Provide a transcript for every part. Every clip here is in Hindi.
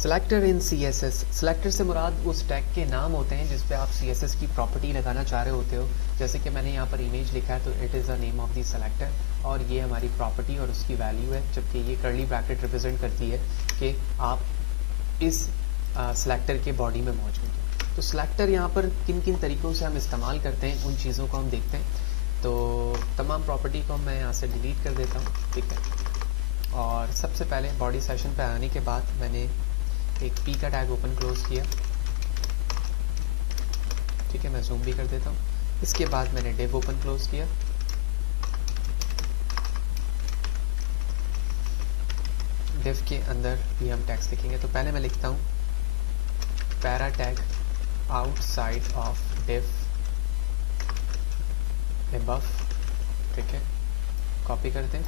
सेलेक्टर इन CSS। सेलेक्टर से मुराद उस टैग के नाम होते हैं जिस पे आप CSS की प्रॉपर्टी लगाना चाह रहे होते हो। जैसे कि मैंने यहाँ पर इमेज लिखा है तो it is the name of the selector और ये हमारी प्रॉपर्टी और उसकी वैल्यू है, जबकि ये कर्ली ब्रैकेट रिप्रेजेंट करती है कि आप इस सेलेक्टर के बॉडी में मौजूद हो। तो सेलेक्टर यहाँ पर किन किन तरीक़ों से हम इस्तेमाल करते हैं उन चीज़ों को हम देखते हैं। तो तमाम प्रॉपर्टी को मैं यहाँ से डिलीट कर देता हूँ, ठीक है। और सबसे पहले बॉडी सेशन पे आने के बाद मैंने एक पी का टैग ओपन क्लोज किया, ठीक है। मैं जूम भी कर देता हूँ। इसके बाद मैंने डिव ओपन क्लोज किया, डिव के अंदर भी हम टैग्स लिखेंगे। तो पहले मैं लिखता हूँ para tag outside of div above, ठीक है। कॉपी करते हैं,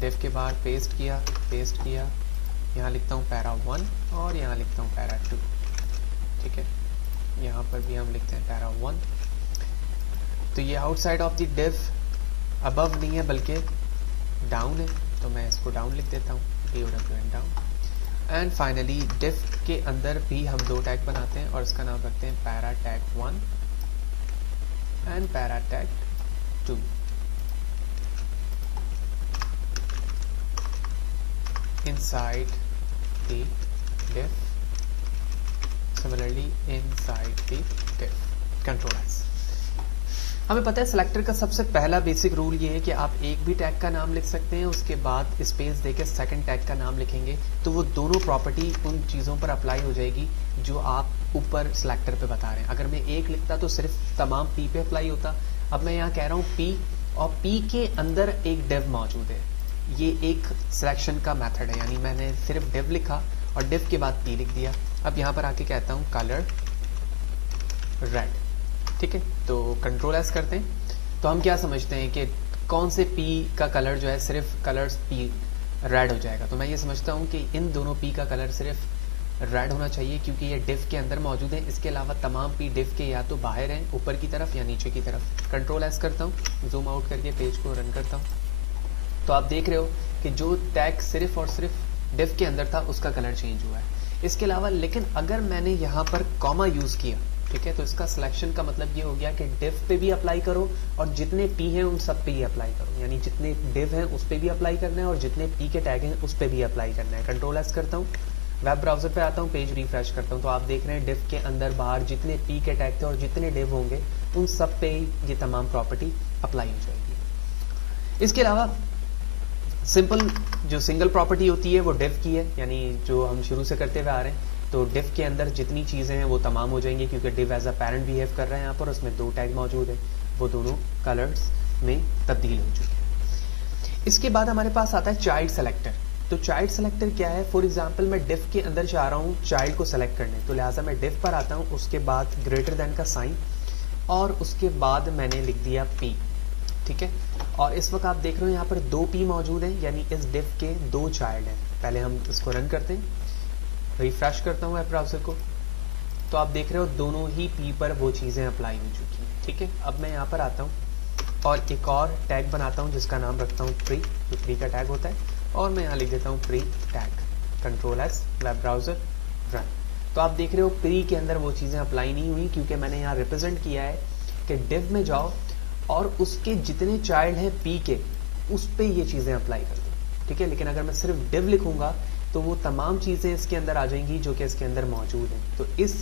डिव के बाद पेस्ट किया, यहाँ लिखता हूँ पैरा 1 और यहाँ लिखता हूँ पैरा 2, ठीक है। यहाँ पर भी हम लिखते हैं पैरा 1। तो ये outside of the div above नहीं है बल्कि डाउन है, तो मैं इसको डाउन लिख देता हूँ, DOWN down. And finally div के अंदर भी हम दो टैग बनाते हैं और इसका नाम रखते हैं para tag 1 and para tag 2। inside the div, similarly inside the div, control S। हमें पता है सेलेक्टर का सबसे पहला बेसिक रूल ये है कि आप एक भी टैग का नाम लिख सकते हैं, उसके बाद स्पेस देके सेकंड टैग का नाम लिखेंगे तो वो दोनों प्रॉपर्टी उन चीज़ों पर अप्लाई हो जाएगी जो आप ऊपर सेलेक्टर पे बता रहे हैं। अगर मैं एक लिखता तो सिर्फ तमाम पी पे अप्लाई होता। अब मैं यहाँ कह रहा हूँ पी और पी के अंदर एक डिव मौजूद है। ये एक सिलेक्शन का मेथड है, यानी मैंने सिर्फ डिव लिखा और डिव के बाद पी लिख दिया। अब यहाँ पर आके कहता हूँ कलर रेड, ठीक है। तो कंट्रोल एस करते हैं तो हम क्या समझते हैं कि कौन से पी का कलर जो है सिर्फ कलर्स पी रेड हो जाएगा। तो मैं ये समझता हूँ कि इन दोनों पी का कलर सिर्फ रेड होना चाहिए क्योंकि ये डिव के अंदर मौजूद है। इसके अलावा तमाम पी डिव के या तो बाहर हैं ऊपर की तरफ या नीचे की तरफ। कंट्रोल एस करता हूँ, जूम आउट करके पेज को रन करता हूँ तो आप देख रहे हो कि जो टैग सिर्फ और सिर्फ डिव के अंदर था उसका कलर चेंज हुआ है। इसके अलावा लेकिन अगर मैंने यहाँ पर कॉमा यूज़ किया, ठीक है, तो इसका सिलेक्शन का मतलब ये हो गया कि डिव पे भी अप्लाई करो और जितने पी हैं उन सब पे ही अप्लाई करो, यानी जितने डिव हैं उस पे भी अप्लाई करना है और जितने पी के टैग हैं उस पे भी अप्लाई करना है। कंट्रोल एस करता हूँ, वेब ब्राउजर पे आता हूँ, पेज रिफ्रेश करता हूँ तो आप देख रहे हैं डिव के अंदर बाहर जितने पी के टैग थे और जितने डिव होंगे उन सब पे ये तमाम प्रॉपर्टी अप्लाई हो जाएगी। इसके अलावा सिंपल जो सिंगल प्रॉपर्टी होती है वो डिव की है, यानी जो हम शुरू से करते हुए आ रहे हैं। तो डिव के अंदर जितनी चीज़ें हैं वो तमाम हो जाएंगी क्योंकि div as a parent behave कर रहा है यहाँ पर, उसमें दो टैग मौजूद है, वो दोनों कलर्स में तब्दील हो चुके हैं। इसके बाद हमारे पास आता है चाइल्ड सेलेक्टर। तो चाइल्ड सेलेक्टर क्या है? फॉर एग्जाम्पल मैं डिव के अंदर चाह रहा हूँ चाइल्ड को सेलेक्ट करने, तो लिहाजा मैं डिव पर आता हूँ, उसके बाद ग्रेटर देन का साइन और उसके बाद मैंने लिख दिया पी, ठीक है। और इस वक्त आप देख रहे हो यहाँ पर दो पी मौजूद हैं, यानी इस डिव के दो चाइल्ड हैं। पहले हम इसको रन करते हैं, रिफ्रेश करता हूँ वेब ब्राउजर को, तो आप देख रहे हो दोनों ही पी पर वो चीज़ें अप्लाई हो चुकी हैं, ठीक है। अब मैं यहाँ पर आता हूँ और एक और टैग बनाता हूँ जिसका नाम रखता हूँ प्री, जो प्री का टैग होता है, और मैं यहाँ लिख देता हूँ pre tag. Control S, web browser, run. तो आप देख रहे हो प्री के अंदर वो चीज़ें अप्लाई नहीं हुई क्योंकि मैंने यहाँ रिप्रेजेंट किया है कि डिव में जाओ और उसके जितने चाइल्ड हैं पी के उस पे ये चीज़ें अप्लाई कर दो, ठीक है। लेकिन अगर मैं सिर्फ डिव लिखूंगा तो वो तमाम चीज़ें इसके अंदर आ जाएंगी जो कि इसके अंदर मौजूद हैं। तो इस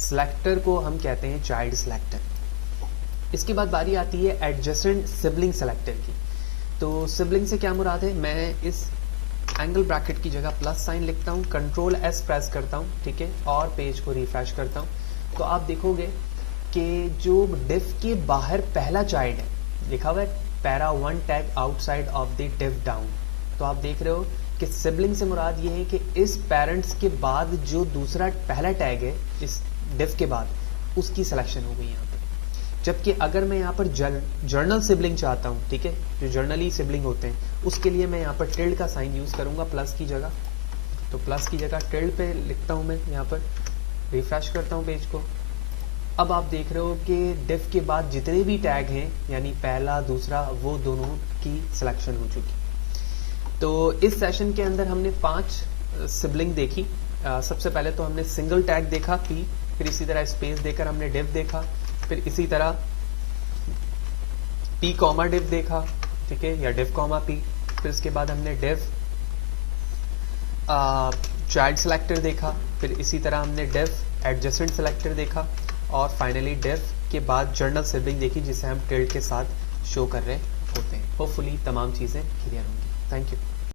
सेलेक्टर को हम कहते हैं चाइल्ड सेलेक्टर। इसके बाद बारी आती है एडजेसेंट सिबलिंग सेलेक्टर की। तो सिबलिंग से क्या मुराद है? मैं इस एंगल ब्रैकेट की जगह प्लस साइन लिखता हूँ, कंट्रोल एस प्रेस करता हूँ, ठीक है, और पेज को रिफ्रेश करता हूँ तो आप देखोगे कि जो डिव के बाहर पहला चाइल्ड है लिखा हुआ है para 1 tag outside of the div down. तो आप देख रहे हो कि सिबलिंग से मुराद ये है कि इस पेरेंट्स के बाद जो दूसरा पहला टैग है इस डिव के बाद उसकी सिलेक्शन हो गई यहाँ पर। जबकि अगर मैं यहाँ पर जर्नल सिबलिंग चाहता हूँ, ठीक है, जो जर्नली सिबलिंग होते हैं, उसके लिए मैं यहाँ पर टिल्ड का साइन यूज़ करूँगा प्लस की जगह। तो प्लस की जगह टिल्ड पे लिखता हूँ मैं, यहाँ पर रिफ्रेश करता हूँ पेज को। अब आप देख रहे हो कि डिव के बाद जितने भी टैग हैं यानी पहला दूसरा वो दोनों की सिलेक्शन हो चुकी। तो इस सेशन के अंदर हमने 5 सिबलिंग देखी। सबसे पहले तो हमने सिंगल टैग देखा p, फिर इसी तरह स्पेस देकर हमने div देखा, फिर इसी तरह p कॉमा div देखा, ठीक है, या div कॉमा p। फिर इसके बाद हमने div चाइल्ड सेलेक्टर देखा, फिर इसी तरह हमने div एडजेसेंट सेलेक्टर देखा, और फाइनली div के बाद जर्नल सिबलिंग देखी जिसे हम टिल्ड के साथ शो कर रहे होते हैं। होपफुली तमाम चीज़ें क्लियर होंगी। Thank you.